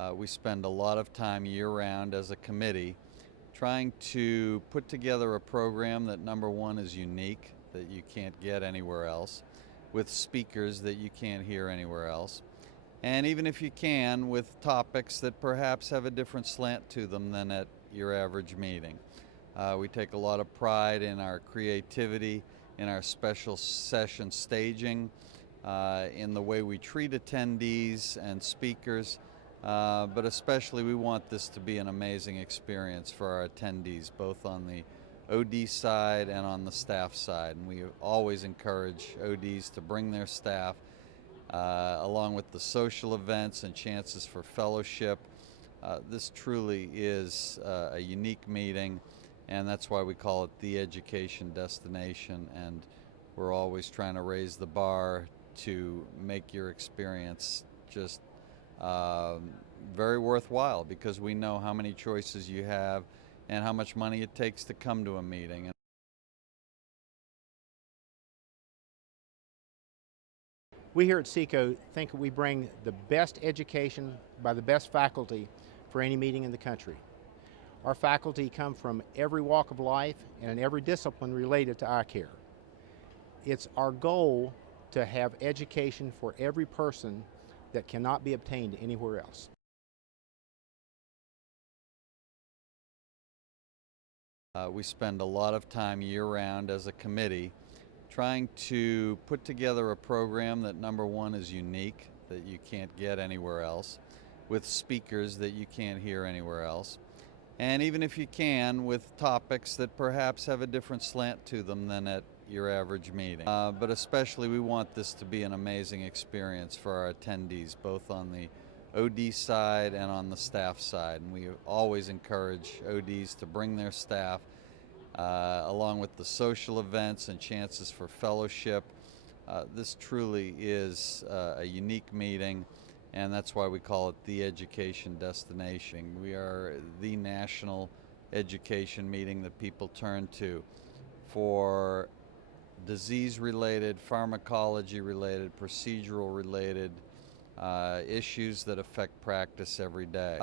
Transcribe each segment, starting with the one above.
We spend a lot of time year-round as a committee trying to put together a program that, number one, is unique, that you can't get anywhere else, with speakers that you can't hear anywhere else, and even if you can, with topics that perhaps have a different slant to them than at your average meeting. We take a lot of pride in our creativity, in our special session staging, in the way we treat attendees and speakers, but especially we want this to be an amazing experience for our attendees, both on the OD side and on the staff side. And we always encourage ODs to bring their staff, along with the social events and chances for fellowship. This truly is a unique meeting, and that's why we call it the education destination, and we're always trying to raise the bar to make your experience just very worthwhile, because we know how many choices you have and how much money it takes to come to a meeting. We here at SECO think we bring the best education by the best faculty for any meeting in the country. Our faculty come from every walk of life and in every discipline related to eye care. It's our goal to have education for every person that cannot be obtained anywhere else. We spend a lot of time year-round as a committee trying to put together a program that, number one, is unique, that you can't get anywhere else, with speakers that you can't hear anywhere else, and even if you can, with topics that perhaps have a different slant to them than at your average meeting. But especially we want this to be an amazing experience for our attendees, both on the OD side and on the staff side. And we always encourage ODs to bring their staff, along with the social events and chances for fellowship. This truly is a unique meeting, and that's why we call it the education destination. We are the national education meeting that people turn to for disease-related, pharmacology-related, procedural-related issues that affect practice every day.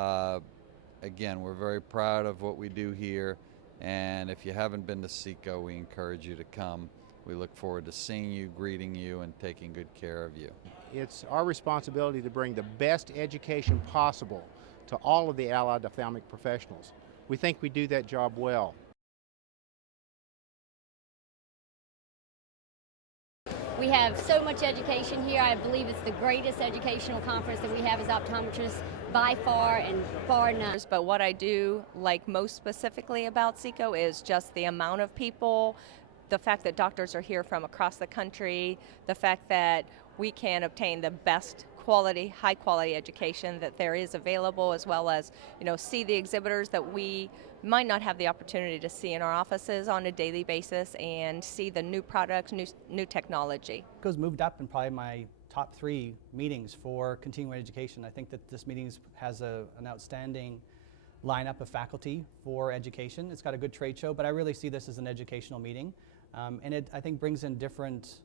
Again, we're very proud of what we do here, and if you haven't been to SECO, we encourage you to come. We look forward to seeing you, greeting you, and taking good care of you. It's our responsibility to bring the best education possible to all of the allied ophthalmic professionals. We think we do that job well. We have so much education here. I believe it's the greatest educational conference that we have as optometrists by far and far none. But what I do like most specifically about SECO is just the amount of people, the fact that doctors are here from across the country, the fact that we can obtain the best quality, high quality education that there is available, as well as, see the exhibitors that we might not have the opportunity to see in our offices on a daily basis, and see the new products, new technology. SECO's moved up in probably my top 3 meetings for continuing education. I think that this meeting has an outstanding lineup of faculty for education. It's got a good trade show, but I really see this as an educational meeting, and it, I think, brings in different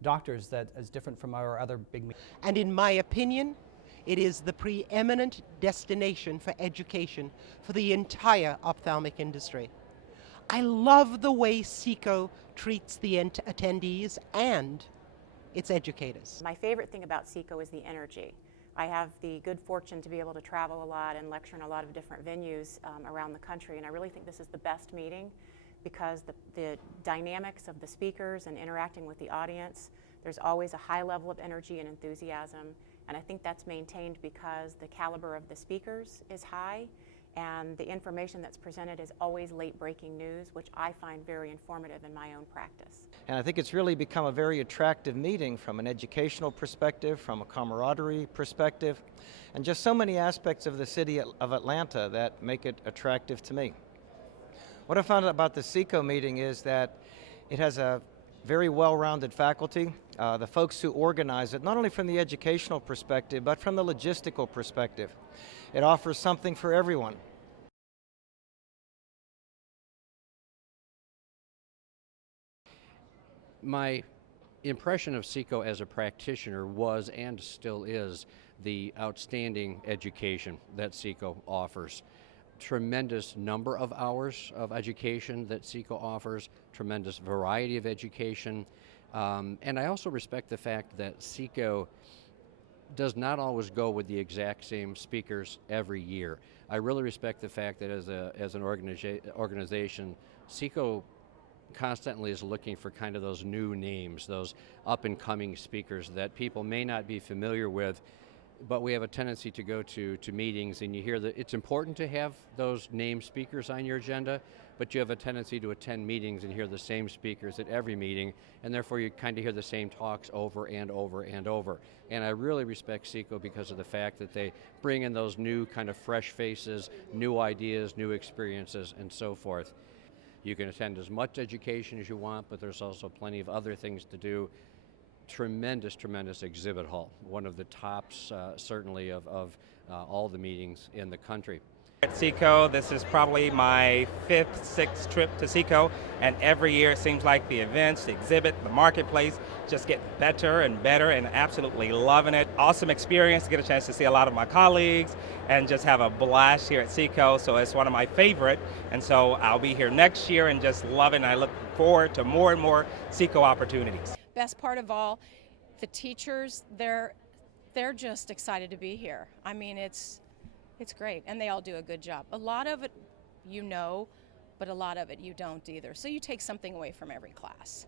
doctors that is different from our other big meetings. And in my opinion, it is the preeminent destination for education for the entire ophthalmic industry. I love the way SECO treats the attendees and its educators. My favorite thing about SECO is the energy. I have the good fortune to be able to travel a lot and lecture in a lot of different venues around the country, and I really think this is the best meeting because the dynamics of the speakers and interacting with the audience, there's always a high level of energy and enthusiasm, and I think that's maintained because the caliber of the speakers is high, and the information that's presented is always late-breaking news, which I find very informative in my own practice. And I think it's really become a very attractive meeting from an educational perspective, from a camaraderie perspective, and just so many aspects of the city of Atlanta that make it attractive to me. What I found out about the SECO meeting is that it has a very well-rounded faculty. The folks who organize it, not only from the educational perspective, but from the logistical perspective. It offers something for everyone. My impression of SECO as a practitioner was, and still is, the outstanding education that SECO offers. Tremendous number of hours of education that SECO offers, tremendous variety of education, and I also respect the fact that SECO does not always go with the exact same speakers every year. I really respect the fact that as an organization, SECO constantly is looking for kind of those new names, those up and coming speakers that people may not be familiar with, but we have a tendency to go to meetings and you hear that it's important to have those named speakers on your agenda, but you have a tendency to attend meetings and hear the same speakers at every meeting, and therefore you kind of hear the same talks over and over and over. And I really respect SECO because of the fact that they bring in those new kind of fresh faces, new ideas, new experiences, and so forth. You can attend as much education as you want, but there's also plenty of other things to do. Tremendous, tremendous exhibit hall, one of the tops certainly of all the meetings in the country. At SECO, this is probably my 5th, 6th trip to SECO, and every year it seems like the events, the exhibit, the marketplace just get better and better, and absolutely loving it. Awesome experience to get a chance to see a lot of my colleagues and just have a blast here at SECO, so it's one of my favorite, and so I'll be here next year and just love it, and I look forward to more and more SECO opportunities. Best part of all, the teachers, they're just excited to be here. I mean, it's great, and they all do a good job. A lot of it you know, but a lot of it you don't either. So you take something away from every class.